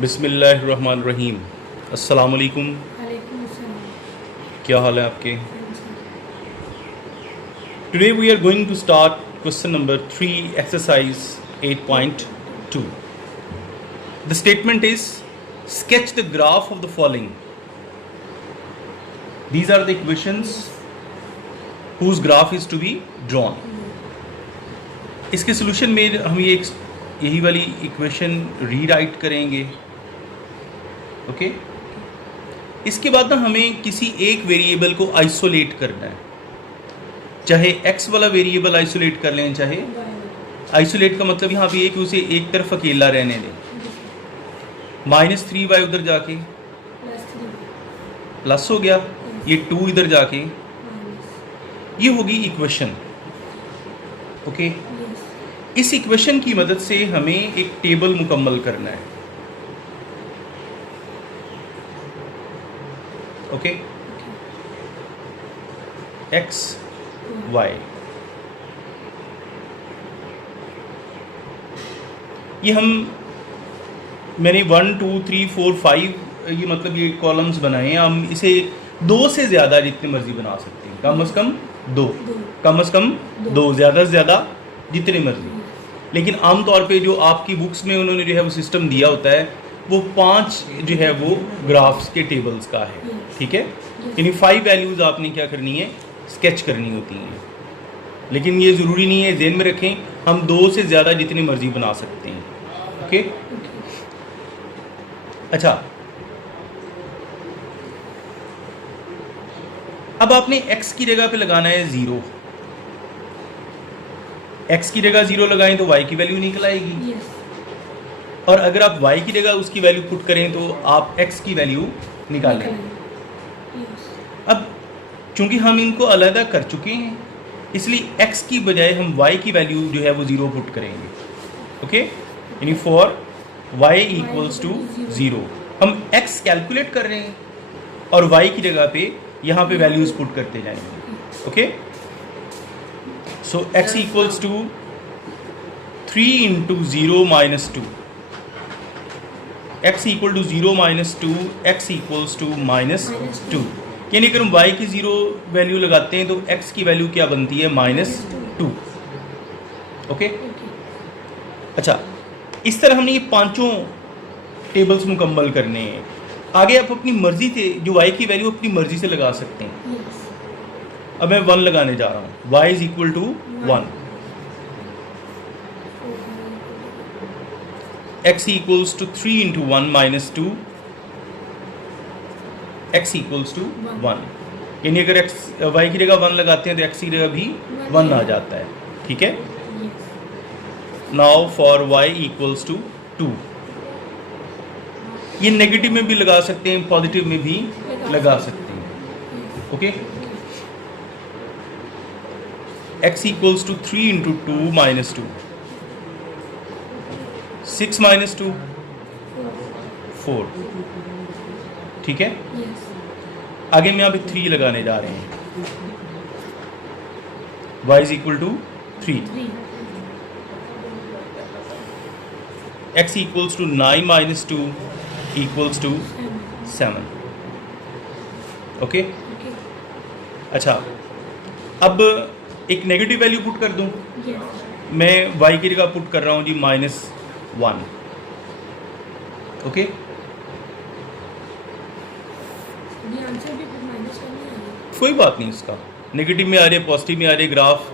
बिस्मिल्लाहिर्रहमानिर्रहीम। अस्सलाम वालेकुम। वालेकुम अस्सलाम। क्या हाल है आपके? Today we are going to start question number 3 exercise 8.2. The statement is sketch the graph of the following. These are the equations whose graph is to be drawn. इसके सोल्यूशन में हम यही वाली इक्वेशन रीराइट करेंगे। Okay इसके बाद ना हमें किसी एक वेरिएबल को आइसोलेट करना है, चाहे एक्स वाला वेरिएबल आइसोलेट कर लें, चाहे आइसोलेट का मतलब यहाँ पे ये कि उसे एक तरफ अकेला रहने दें। -3y उधर जाके प्लस हो गया, ये 2 इधर जाके ये होगी इक्वेशन। ओके इस इक्वेशन की मदद से हमें एक टेबल मुकम्मल करना है। ओके एक्स वाई, ये मैंने 1 2 3 4 5 ये मतलब ये कॉलम्स बनाए हैं। हम इसे 2 से ज़्यादा जितनी मर्जी बना सकते हैं, कम से कम 2, कम से कम 2, ज़्यादा से ज़्यादा जितनी मर्जी। लेकिन आमतौर पे जो आपकी बुक्स में उन्होंने जो है वो सिस्टम दिया होता है वो 5 जो है वो ग्राफ्स के टेबल्स का है। ठीक है, यानी 5 वैल्यूज़ आपने क्या करनी है, स्केच करनी होती हैं। लेकिन ये ज़रूरी नहीं है, ध्यान में रखें, हम 2 से ज़्यादा जितनी मर्जी बना सकते हैं। ओके अच्छा, अब आपने x की जगह पे लगाना है 0। x की जगह 0 लगाएं तो y की वैल्यू निकल आएगी। और अगर आप y की जगह उसकी वैल्यू पुट करें तो आप x की वैल्यू निकालें। अब चूंकि हम इनको अलग कर चुके हैं इसलिए x की बजाय हम y की वैल्यू जो है वो 0 पुट करेंगे। ओके यानी फॉर y इक्वल्स टू 0 हम x कैलकुलेट कर रहे हैं और y की जगह पे यहाँ पे वैल्यूज पुट करते जाएंगे। Okay so x equals to 3 into 0 minus 2, x equal to 0 minus 2, x equals to -2। यानी अगर हम y की 0 वैल्यू लगाते हैं तो x की वैल्यू क्या बनती है, -2। ओके अच्छा, इस तरह हमने ये 5 टेबल्स मुकम्मल करने हैं। आगे आप अपनी मर्जी से जो y की वैल्यू अपनी मर्जी से लगा सकते हैं। अब मैं 1 लगाने जा रहा हूँ, y is equal to 1, x equals to 3 into 1 minus 2, x equals to 1। यानी अगर y की जगह 1 लगाते हैं तो x की जगह भी 1 आ जाता है। ठीक है, now for y equals to 2, ये नेगेटिव में भी लगा सकते हैं, पॉजिटिव में भी लगा सकते हैं। Okay x equals to 3 into 2 minus 2, 6 minus 2 4। ठीक है, आगे में यहाँ पे 3 लगाने जा रहे हैं, y is equal to 3, x equals to 9 minus 2 equals to 7। Okay अच्छा, अब एक नेगेटिव वैल्यू पुट कर दूं। मैं y की जगह पुट कर रहा हूं जी -1। ओके कोई बात नहीं, इसका नेगेटिव में आ रहे पॉजिटिव में आ रहे ग्राफ,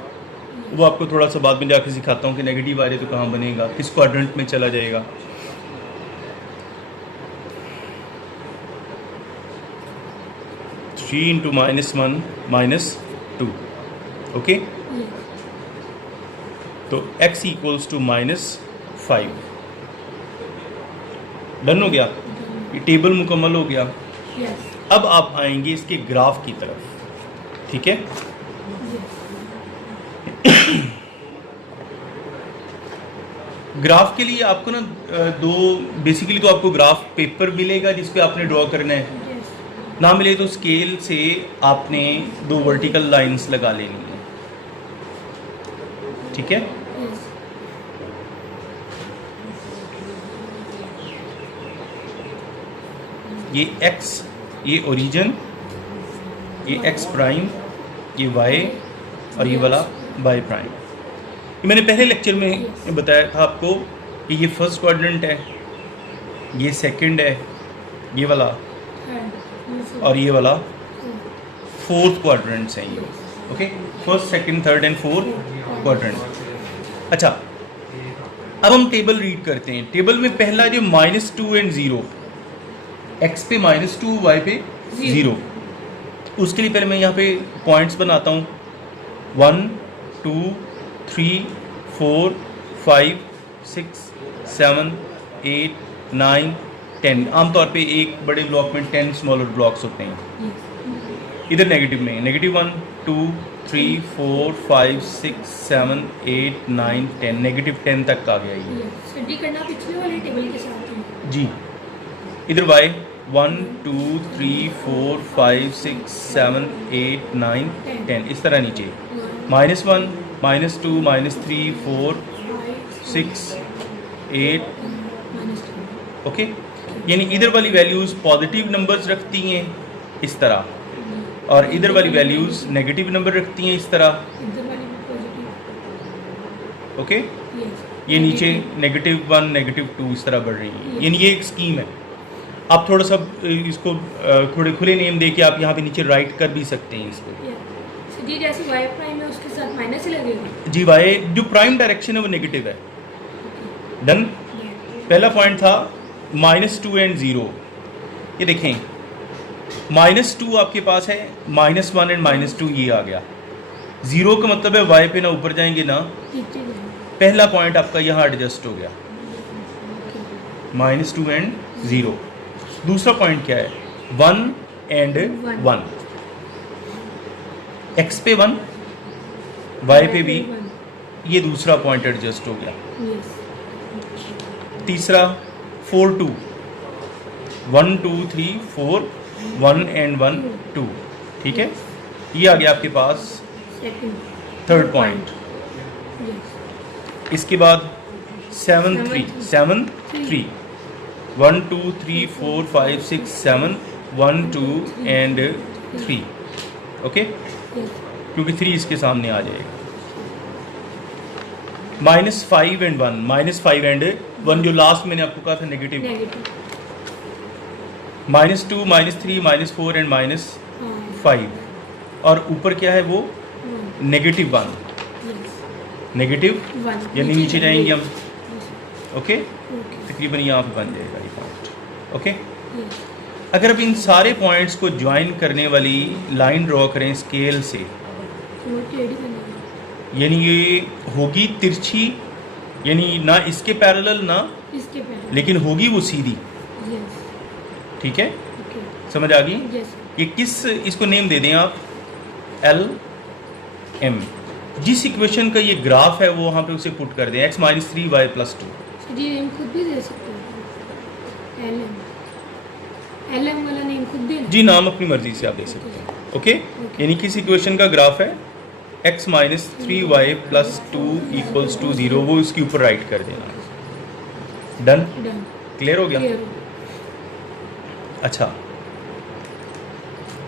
वो आपको थोड़ा सा बाद में जाके सिखाता हूँ कि नेगेटिव आ रहे तो कहाँ बनेगा, किस क्वाड्रेंट में चला जाएगा। Three into -1 -2। ओके तो x इक्वल्स टू -5। डन हो गया, ये टेबल मुकम्मल हो गया। अब आप आएंगे इसके ग्राफ की तरफ। ठीक है, ग्राफ के लिए आपको ना बेसिकली तो आपको ग्राफ पेपर मिलेगा जिस पे आपने ड्रॉ करना है। ना मिले तो स्केल से आपने 2 वर्टिकल लाइंस लगा लेनी है। ठीक है, ये x, ये ओरिजिन, ये x प्राइम, ये y और ये वाला y प्राइम। ये मैंने पहले लेक्चर में बताया था आपको कि ये फर्स्ट क्वाड्रेंट है, ये सेकंड है, ये वाला, और ये वाला फोर्थ क्वाड्रेंट्स हैं ये। Okay, first second third and fourth quadrant. अच्छा, अब हम टेबल रीड करते हैं। टेबल में पहला जो -2 एंड 0, x पे -2, y पे 0, उसके लिए पहले मैं यहाँ पे पॉइंट्स बनाता हूँ। 1 2 3 4 5 6 7 8 9 10। आमतौर पे एक बड़े ब्लॉक में 10 स्मॉलर ब्लॉक्स होते हैं। इधर नेगेटिव में -1 2 3 4 5 6 7 8 9 10, नेगेटिव 10 तक आ गया ये। स्टडी करना पिछले वाले टेबल के साथ है। जी, इधर y 1 2 3 4 5 6 7 8 9 10, इस तरह नीचे -1 -2 -3 4 6 8। ओके, यानी इधर वाली वैल्यूज़ पॉजिटिव नंबर्स रखती हैं इस तरह, और इधर वाली वैल्यूज़ नेगेटिव नंबर रखती हैं इस तरह। ओके, ये नीचे -1 -2 इस तरह बढ़ रही है, यानी ये एक स्कीम है। आप थोड़ा सा इसको थोड़े खुले नेम दे के आप यहाँ पे नीचे राइट कर भी सकते हैं इसको। जी, जैसे y प्राइम है उसके साथ माइनस ही लगेगा। जी, y जो प्राइम डायरेक्शन है वो नेगेटिव है। डन। पहला पॉइंट था -2 एंड 0। ये देखें, -2 आपके पास है, -1 एंड -2 ये आ गया। 0 का मतलब है y पे ना ऊपर जाएंगे ना, पहला पॉइंट आपका यहाँ एडजस्ट हो गया, -2 एंड 0। दूसरा पॉइंट क्या है, 1 एंड 1। x पे 1, y पे भी, ये दूसरा पॉइंट एडजस्ट हो गया। तीसरा 4 2, 1 2 3 4, 1 एंड 1 2, ठीक है। ये आ गया आपके पास थर्ड पॉइंट। इसके बाद 7 3 1 2 3 4 5 6 7 1 2 एंड 3। ओके, क्योंकि 3 इसके सामने आ जाएगा। -5 एंड 1, -5 एंड 1 जो लास्ट मैंने आपको कहा था नेगेटिव। -2 -3 -4 एंड -5, और ऊपर क्या है वो -1, यानी नीचे जाएंगे हम। ओके, तकरीबन यहाँ पे बन जाएगा ये पॉइंट। ओके, अगर अब इन सारे पॉइंट्स को ज्वाइन करने वाली लाइन ड्रॉ करें स्केल से, यानी ये होगी तिरछी, यानी ना इसके पैरेलल ना इसके पैरेलल, लेकिन होगी वो सीधी। ठीक है, समझ आ गई? ये किस, इसको नेम दे दें आप LM। जिस इक्वेशन का ये ग्राफ है वो वहाँ पे उसे पुट कर दें, x - 3 y + 2। जी, नेम खुद भी दे सकते हैं, LM वाला नेम खुद दे। जी, नाम अपनी मर्जी से आप दे सकते हैं। ओके, यानी किस इक्वेशन का ग्राफ है, x - 3 y + 2 = 0, वो इसके ऊपर राइट कर देना। डन, क्लियर हो गया? अच्छा,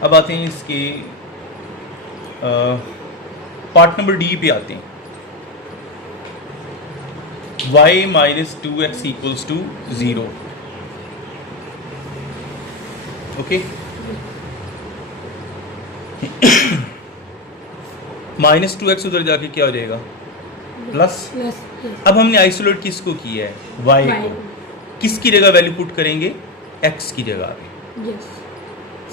अब आते हैं इसके पार्ट नंबर डी पे आते हैं। y - 2x = 0। ओके, -2x उधर जाके क्या हो जाएगा, प्लस। अब हमने आइसोलेट किसको किया है, y को। किसकी जगह वैल्यू पुट करेंगे, x की जगह पे।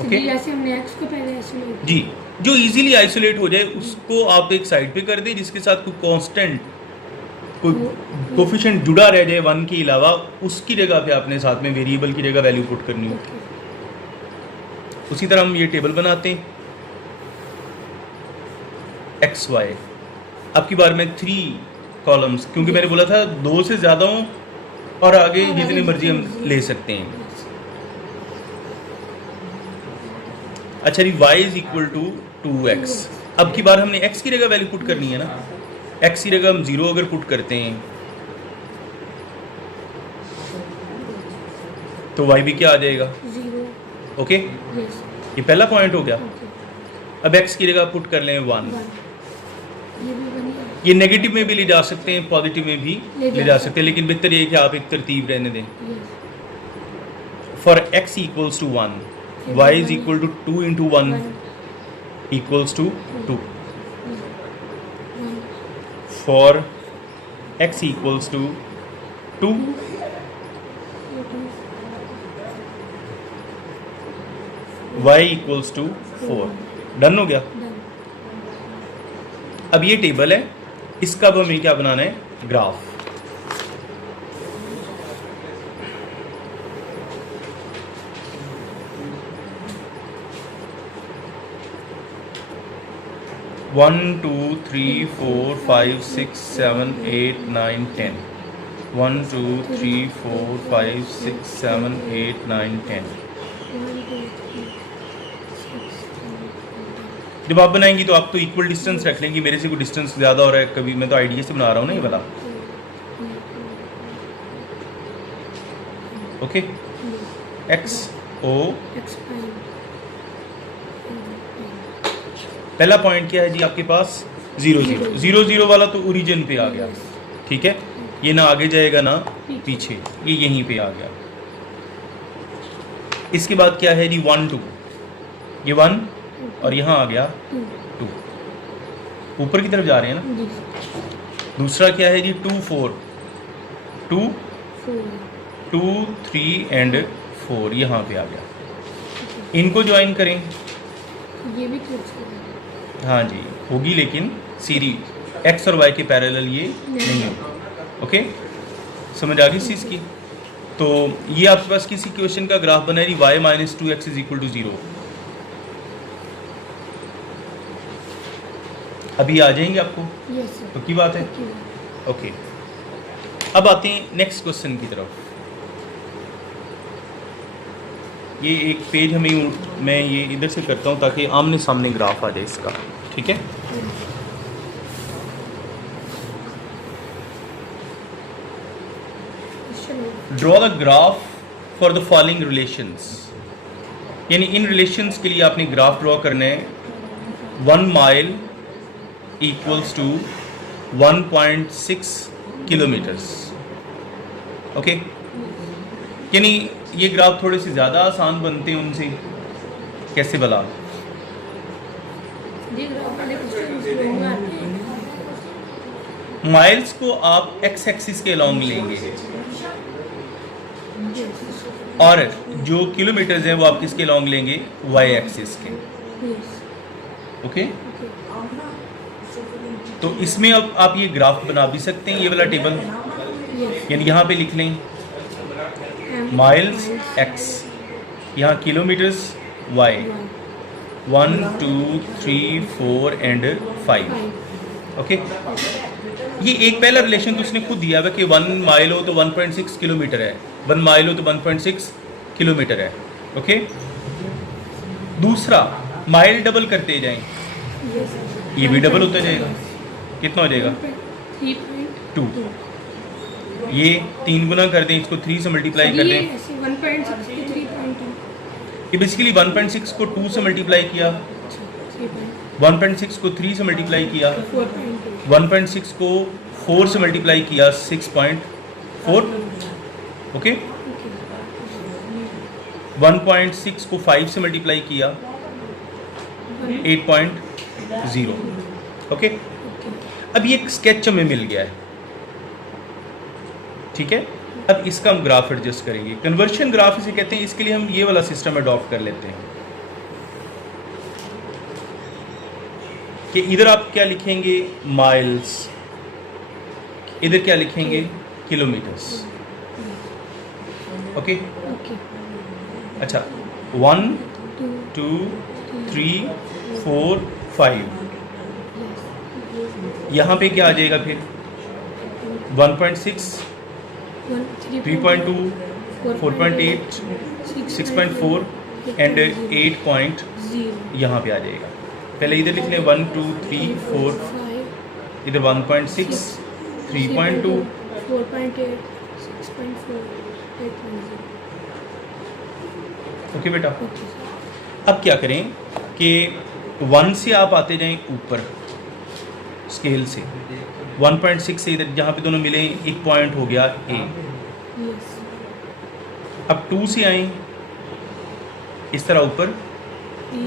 ओके, जैसे हमने x को पहले आइसोलेट, जी, जो इजीली आइसोलेट हो जाए उसको आप एक साइड पे कर दें, जिसके साथ कोई कांस्टेंट, कोई कोफिशिएंट जुड़ा रह जाए 1 के अलावा, उसकी जगह पे आपने साथ में वेरिएबल की जगह वैल्यू पुट करनी हो। उसी तरह हम ये टेबल बनाते हैं, x y। अब की बार में 3 कॉलम्स, क्योंकि मैंने बोला था 2 से ज़्यादा हो और आगे जितनी मर्जी हम ले सकते हैं। अच्छा जी, y = 2x। अब की बार हमने x की जगह वैल्यू पुट करनी है ना, x की जगह हम 0 अगर पुट करते हैं तो y भी क्या आ जाएगा, ओके, यस ये पहला पॉइंट हो गया। ओके अब x की जगह पुट कर लें 1। 1 ये भी बन गया ये नेगेटिव में भी ले जा सकते हैं, पॉजिटिव में भी ले जा सकते हैं, लेकिन बेहतर ये है कि आप एक तरतीब रहने दें। Yes for x equals to 1, y is equal to 2 into 1 equals to 2। For x equals to 2, y equals to 4। Done हो गया। अब ये टेबल है, इसका अब हमें क्या बनाना है, ग्राफ। वन 2 3 4 5 6 7 8 9 10 1 2 3 4 5 6 7 8 9 10। जब आप बनाएंगी तो आप तो इक्वल डिस्टेंस रख लेंगी, मेरे से कोई डिस्टेंस ज़्यादा हो रहा है, कभी मैं तो आइडिया से बना रहा हूँ ना ये वाला। ओके, एक्स ओ पहला पॉइंट क्या है जी आपके पास, 0 0 0 0 वाला तो ओरिजिन पे आ गया, ठीक है, ये ना आगे जाएगा ना पीछे, ये यहीं पे आ गया। इसके बाद क्या है जी 1 2, ये 1 और यहाँ आ गया 2, ऊपर की तरफ जा रहे हैं ना। दूसरा क्या है जी 2 4 2 2 3 एंड 4, यहाँ पे आ गया। इनको ज्वाइन करें, ये भी हाँ जी होगी, लेकिन सीधी x और y के पैरेलल ये नहीं होगी। ओके, समझ आ गई इस चीज़ की। तो ये आपके पास किसी क्वेश्चन का ग्राफ बना है y minus 2x is equal to 0। अभी आ जाएंगे आपको, यस तो की बात है। ओके, अब आते हैं नेक्स्ट क्वेश्चन की तरफ। ये एक पेज हमें, मैं ये इधर से करता हूँ ताकि आमने सामने ग्राफ आ जाए इसका, ठीक है। Draw the graph for the following relations, यानी इन रिलेशंस के लिए आपने ग्राफ ड्रॉ करना है। 1 mile equals to 1.6 kilometres. Okay, यानी ये ग्राफ थोड़े से ज़्यादा आसान बनते हैं उनसे, कैसे भला? माइल्स को आप एक्स एक्सिस के लॉन्ग लेंगे और जो किलोमीटर्स हैं वो आप किसके लॉन्ग लेंगे, वाई एक्सिस के। ओके, तो इसमें अब आप ये ग्राफ बना भी सकते हैं, ये वाला टेबल, यानी यहाँ पे लिख लें माइल्स एक्स, यहाँ किलोमीटर्स वाई, 1 2 3 4 एंड 5। ओके, ये एक पहला रिलेशन तो उसने खुद दिया हुआ कि 1 माइल हो तो 1.6 किलोमीटर है, 1 माइल हो तो 1.6 किलोमीटर है। ओके, दूसरा माइल डबल करते जाएं, ये भी डबल होता जाएगा, कितना हो जाएगा 3.2। ये 3 गुना कर दें, इसको 3 से मल्टीप्लाई कर दें, ये बेसिकली 1.6 को 2 से मल्टीप्लाई किया, 1.6 को 3 से मल्टीप्लाई किया, 1.6 को 4 से मल्टीप्लाई किया, 6.4। ओके, 1.6 को 5 से मल्टीप्लाई किया, 8.0। ओके, अब ये स्केच हमें मिल गया है, ठीक है। अब इसका हम ग्राफ एडजस्ट करेंगे, कन्वर्शन ग्राफ इसे कहते हैं। इसके लिए हम ये वाला सिस्टम अडॉप्ट कर लेते हैं कि इधर आप क्या लिखेंगे, माइल्स, इधर क्या लिखेंगे, किलोमीटर्स। ओके, अच्छा 1 2 3 4 5, यहाँ पे क्या आ जाएगा फिर 1.6 3.2 4.8 6.4 एंड 8 यहाँ पे आ जाएगा। पहले इधर लिख लें 1 2 3 4, इधर 1.6 3.2 4.8 6.4 8.0। ओके बेटा, ओके सर। अब क्या करें कि 1 से आप आते जाएं ऊपर स्केल से, 1.6 से इधर जहाँ पे दोनों मिले एक पॉइंट हो गया ए। यस। अब 2 से आए इस तरह ऊपर,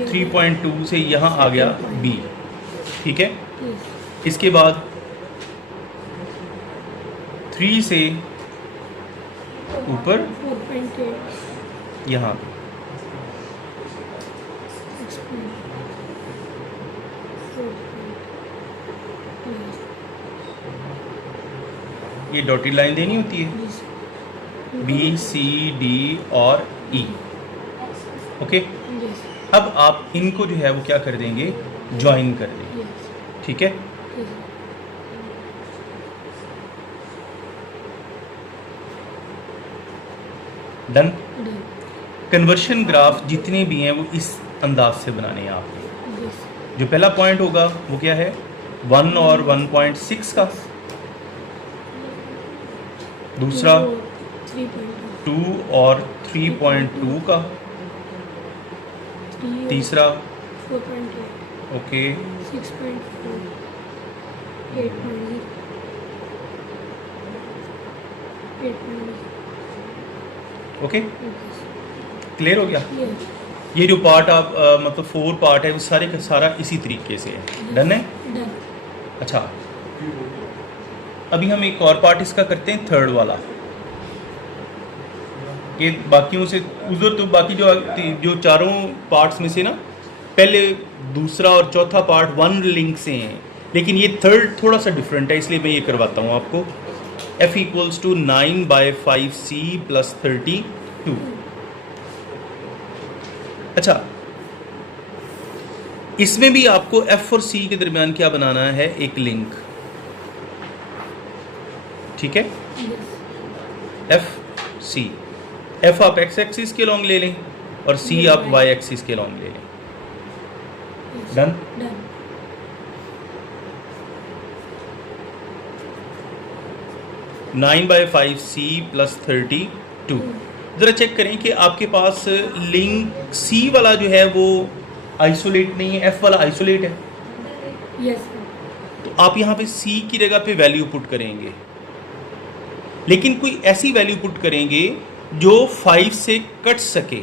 3.2 से यहाँ आ गया बी, ठीक है। यस। इसके बाद 3 से ऊपर 4.8 यहाँ, 6.4 यस। ये डॉटेड लाइन देनी होती है, यस। बी सी डी और ई, ओके। यस। अब आप इनको जो है वो क्या कर देंगे, ज्वाइन कर देंगे, यस। ठीक है। Yes. Done. Done. Conversion graph जितने भी हैं वो इस अंदाज से बनाने हैं आपने। यस। जो पहला पॉइंट होगा वो क्या है, 1 और 1.6 का, दूसरा 3.2 2 और 3.2 का, तीसरा 4.8 ओके 6.4 8.0 8.0 ओके, ओके क्लियर हो गया। यस। ये जो पार्ट आप मतलब 4 पार्ट है वो सारे का सारा इसी तरीके से है। डन है। डन। अच्छा, अभी हम एक और पार्ट इसका करते हैं, थर्ड वाला। ये बाकियों से उधर तो बाकी जो चारों पार्ट्स में से ना पहले दूसरा और चौथा पार्ट 1 लिंक से हैं, लेकिन ये थर्ड थोड़ा सा डिफरेंट है, इसलिए मैं ये करवाता हूँ आपको। f equals to 9/5c + 32। अच्छा, इसमें भी आपको f और c के दरमियान क्या बनाना है, एक लिंक, ठीक है। यस। f c, f आप x एक्सिस के लॉन्ग ले लें और c आप y एक्सिस के लॉन्ग ले लें। Done. Done. Nine by 5c + 32। ज़रा चेक करें कि आपके पास लिंक c वाला जो है वो आइसोलेट नहीं है, f वाला आइसोलेट है। यस। तो आप यहाँ पे c की जगह पे वैल्यू पुट करेंगे, लेकिन कोई ऐसी वैल्यू पुट करेंगे जो 5 से कट सके,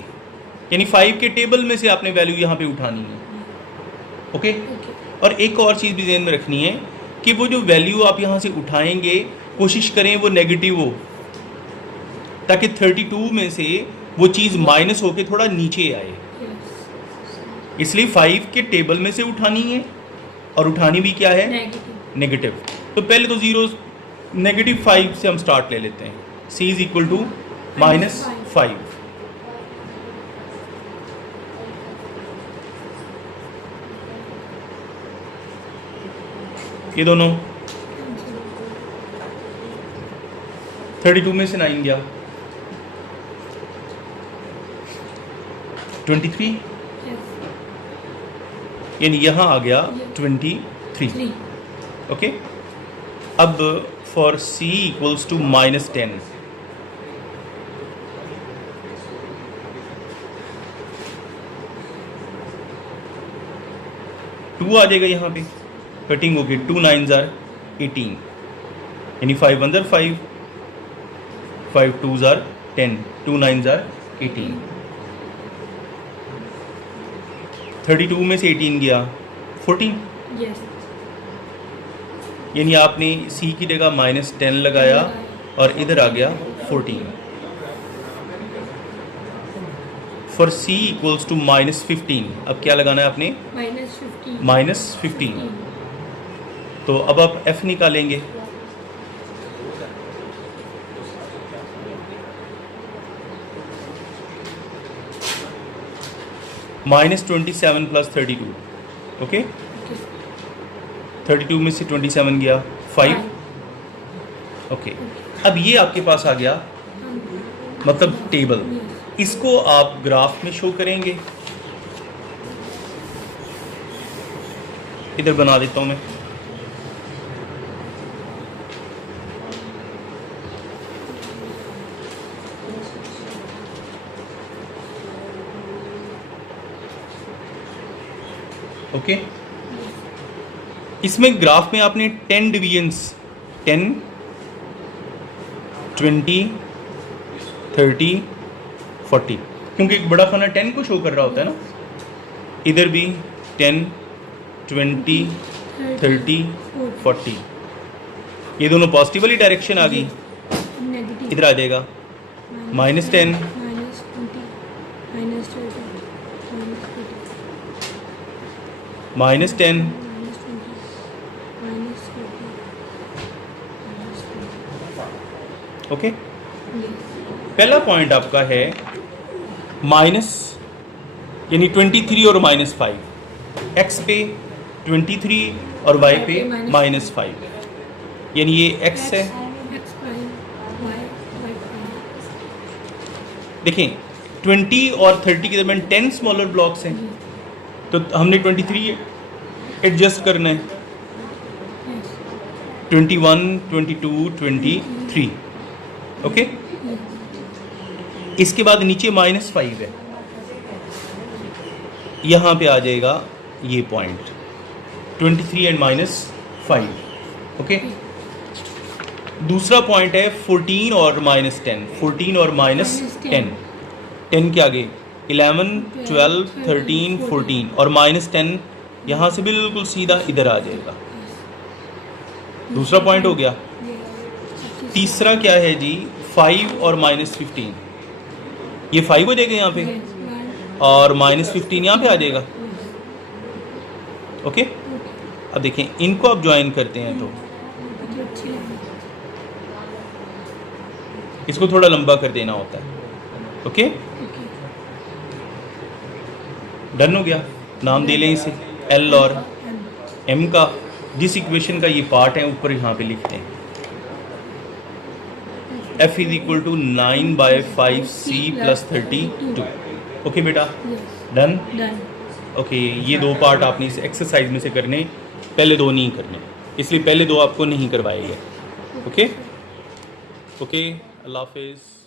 यानी 5 के टेबल में से आपने वैल्यू यहाँ पे उठानी है, ओके। और एक और चीज़ भी ध्यान में रखनी है कि वो जो वैल्यू आप यहाँ से उठाएंगे कोशिश करें वो नेगेटिव हो, ताकि 32 में से वो चीज़ माइनस होके थोड़ा नीचे आए। इसलिए 5 के टेबल में से उठानी है, और उठानी भी क्या है, नेगेटिव। नेगेटिव। तो पहले तो जीरो -5 से हम स्टार्ट ले लेते हैं, c इज इक्वल टू -5। ये दोनों 32 में से 9 गया 23, यानी यहाँ आ गया 23, ओके। अब for c equals to -10, two आ जाएगा यहाँ पे, कटिंग होगी, 2 9s are 18, यानी 5 1s are 5, 5 2s are 10, 2 9s are 18। 32 में से 18 गया 14, यस। यानी आपने c की जगह -10 लगाया और इधर आ गया 14। फॉर c इक्वल्स टू -15, अब क्या लगाना है आपने, -15। तो अब आप f निकालेंगे, -27 + 32, ओके। 32 में से 27 गया 5, ओके। अब ये आपके पास आ गया, मतलब टेबल। इसको आप ग्राफ में शो करेंगे, इधर बना देता हूँ मैं। ओके। इसमें ग्राफ में आपने 10 डिवीजन्स 10, 20, 30, 40, क्योंकि एक बड़ा खाना 10 को शो कर रहा होता है ना, इधर भी 10, 20, 30, 40, ये दोनों पॉजिटिव वाली डायरेक्शन आ गई। नेगेटिव इधर आ जाएगा -10, -20 -30 -40 -10, ओके। पहला पॉइंट आपका है माइनस यानी 23 और -5, एक्स पे 23 और वाई पे -5, यानी ये एक्स है। देखें 20 और 30 के दरमियान 10 स्मॉलर ब्लॉक्स हैं, तो हमने 23 एडजस्ट करना है, 21, 22, 23, ओके। इसके बाद नीचे -5 है, यहाँ पे आ जाएगा ये पॉइंट 23 एंड -5, ओके। दूसरा पॉइंट है 14 और -10, 14 और -10, 10 के आगे 11, 12, 13, 14 और -10 यहाँ से बिल्कुल सीधा इधर आ जाएगा। दूसरा पॉइंट हो गया। तीसरा क्या है जी 5 और -15, ये 5 हो जाएगा यहाँ पे और -15 यहाँ पे आ जाएगा, ओके। अब देखें इनको आप ज्वाइन करते हैं तो इसको थोड़ा लंबा कर देना होता है, ओके। डन हो गया। नाम दे लें इसे एल और एम का, जिस इक्वेशन का ये पार्ट है ऊपर यहाँ पे लिखते हैं। F = 9/5c + 32, ओके बेटा, डन। ओके, ये दो पार्ट आपने इस एक्सरसाइज में से करने, पहले दो नहीं करने, इसलिए पहले दो आपको नहीं करवाए गए, ओके। ओके, अल्लाह हाफिज़।